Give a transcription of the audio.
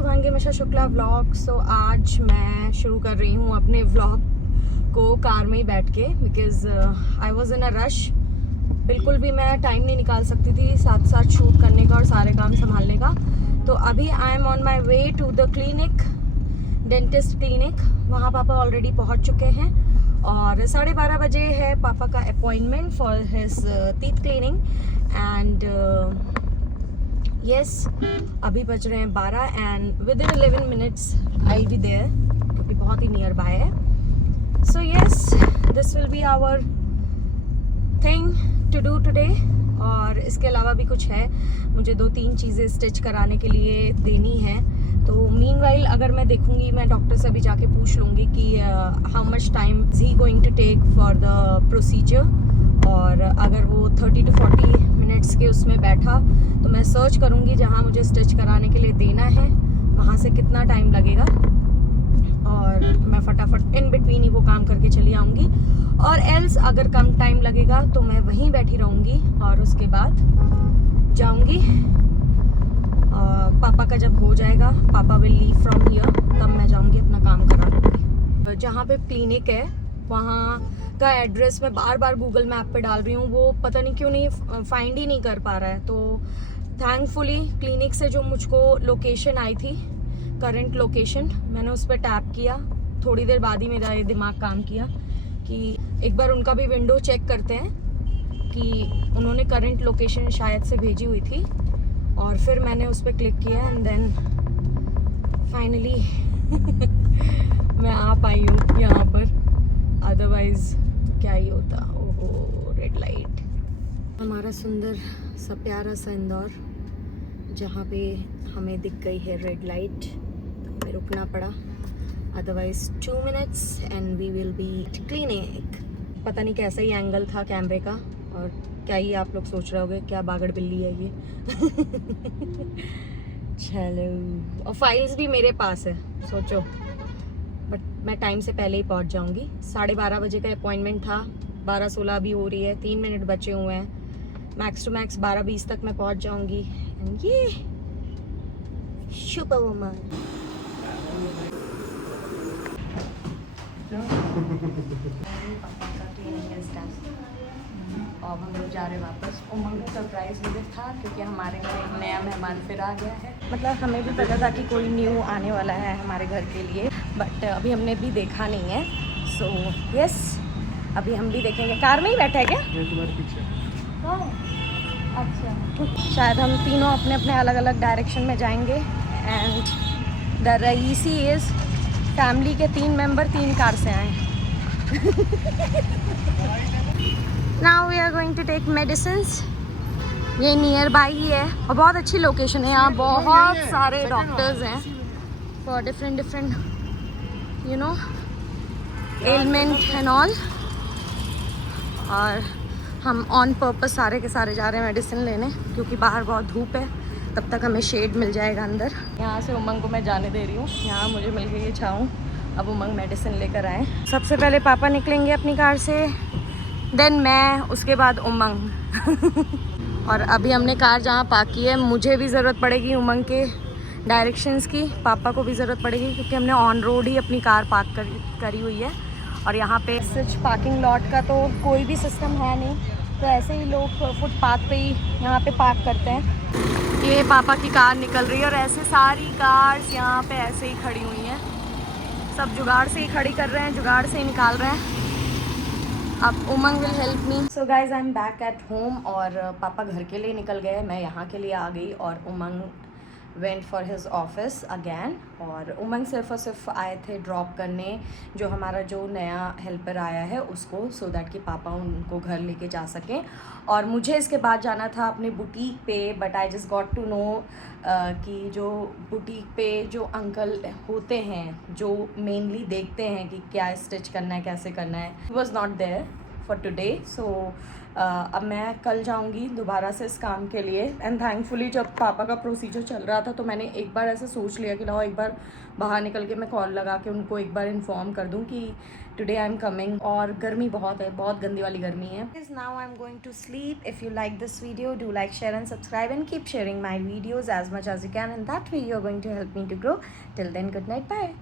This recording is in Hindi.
शुभांगी मिश्रा शुक्ला व्लॉग। सो आज मैं शुरू कर रही हूँ अपने व्लॉग को कार में ही बैठ के, because I was in a rush. बिल्कुल भी मैं टाइम नहीं निकाल सकती थी साथ साथ शूट करने का और सारे काम संभालने का। तो अभी I am on my way to the clinic, dentist clinic. वहाँ पापा ऑलरेडी पहुँच चुके हैं और 12:30 बजे है पापा का appointment for his teeth cleaning. And yes, अभी बज रहे हैं 12 and within 11 minutes I be there, क्योंकि बहुत ही नियर बाय है। So yes, this will be our thing to do today. और इसके अलावा भी कुछ है, मुझे 2-3 चीज़ें स्टिच कराने के लिए देनी है। तो मीनवाइल अगर मैं देखूंगी, मैं डॉक्टर से भी जाके पूछ लूँगी कि how much time is he going to take for the procedure. और अगर वो 30 to 40 मिनट्स के उसमें बैठा तो मैं सर्च करूँगी जहाँ मुझे स्टिच कराने के लिए देना है वहाँ से कितना टाइम लगेगा, और मैं फटाफट इन बिटवीन ही वो काम करके चली आऊँगी। और एल्स अगर कम टाइम लगेगा तो मैं वहीं बैठी रहूँगी और उसके बाद जाऊँगी। पापा का जब हो जाएगा, पापा विल लीव फ्रॉम हियर, तब मैं जाऊँगी अपना काम करा लूँगी। जहाँ पे क्लिनिक है वहाँ का एड्रेस मैं बार बार गूगल मैप पे डाल रही हूँ, वो पता नहीं क्यों नहीं फाइंड ही नहीं कर पा रहा है। तो थैंकफुली क्लिनिक से जो मुझको लोकेशन आई थी, करंट लोकेशन, मैंने उस पर टैप किया। थोड़ी देर बाद ही मेरा ये दिमाग काम किया कि एक बार उनका भी विंडो चेक करते हैं कि उन्होंने करंट लोकेशन शायद से भेजी हुई थी। और फिर मैंने उस पर क्लिक किया एंड देन फाइनली मैं आ पाई हूँ यहाँ पर, अदरवाइज क्या ही होता। ओहो, रेड लाइट। हमारा सुंदर सा प्यारा सा इंदौर, जहाँ पे हमें दिख गई है रेड लाइट, तो हमें रुकना पड़ा। Otherwise 2 minutes and we will be clinic. पता नहीं कैसा ही एंगल था कैमरे का, और क्या ही आप लोग सोच रहे होगे क्या बागड़ बिल्ली है ये। चलो, और फाइल्स भी मेरे पास है, सोचो। बट मैं टाइम से पहले ही पहुंच जाऊंगी। 12:30 बजे का अपॉइंटमेंट था, 12:16 अभी हो रही है, 3 मिनट बचे हुए हैं। मैक्स टू मैक्स 12:20 तक मैं पहुंच जाऊंगी। एंड ये सुपर वुमन। और हम लोग जा रहे हैं वापस। उमंग का सरप्राइज विजिट था क्योंकि हमारे घर एक नया मेहमान फिर आ गया है। मतलब हमें भी पता था कि कोई न्यू आने वाला है हमारे घर के लिए, बट अभी हमने भी देखा नहीं है। सो यस, अभी हम भी देखेंगे। कार में ही बैठा है क्या? तुम्हारे पीछे। अच्छा, शायद हम तीनों अपने अपने अलग अलग डायरेक्शन में जाएंगे। And the reason is, family के 3 मेंबर 3 कार से आए हैं। Now we are going to take medicines. ये नियर बाई ही है और बहुत अच्छी लोकेशन है। यहाँ बहुत सारे डॉक्टर्स हैं for different you know element and all. और हम ऑन पर्पस सारे के सारे जा रहे हैं मेडिसिन लेने, क्योंकि बाहर बहुत धूप है, तब तक हमें शेड मिल जाएगा अंदर। यहाँ से उमंग को मैं जाने दे रही हूँ, यहाँ मुझे मिल गई ये छाँव। अब उमंग मेडिसिन लेकर आए। सबसे पहले पापा निकलेंगे अपनी कार से, देन मैं, उसके बाद उमंग। और अभी हमने कार जहाँ पार्क की है, मुझे भी ज़रूरत पड़ेगी उमंग के डायरेक्शंस की, पापा को भी ज़रूरत पड़ेगी, क्योंकि हमने ऑन रोड ही अपनी कार पार्क करी हुई है। और यहाँ पे सच पार्किंग लॉट का तो कोई भी सिस्टम है नहीं, तो ऐसे ही लोग फुटपाथ पे ही यहाँ पे पार्क करते हैं। ये पापा की कार निकल रही है और ऐसे सारी कार्स यहाँ पे ऐसे ही खड़ी हुई हैं। सब जुगाड़ से ही खड़ी कर रहे हैं, जुगाड़ से ही निकाल रहे हैं। अब Umang will help me. So guys, I am back at home. और पापा घर के लिए निकल गए, मैं यहाँ के लिए आ गई, और Umang went for his office again. और उमंग सिर्फ और सिर्फ आए थे ड्रॉप करने जो हमारा जो नया हेल्पर आया है उसको, सो दैट कि पापा उनको घर लेके जा सकें। और मुझे इसके बाद जाना था अपने बुटीक पे, but I just got to know कि जो बुटीक पे जो अंकल होते हैं जो मेनली देखते हैं कि क्या स्टिच करना है, कैसे करना है, he was not there. For today. So अब मैं कल जाऊंगी दोबारा से इस काम के लिए। एंड थैंकफुली जब पापा का प्रोसीजर चल रहा था तो मैंने एक बार ऐसा सोच लिया कि लाओ एक बार बाहर निकल के मैं कॉल लगा के उनको एक बार इन्फॉर्म कर दूं कि टुडे आई एम कमिंग। और गर्मी बहुत है, बहुत गंदी वाली गर्मी है। Now I am going to sleep. If you like this video, do like, share and subscribe and keep sharing my videos as much as you can. In that way you are going to help me to grow. Till then, good night, bye.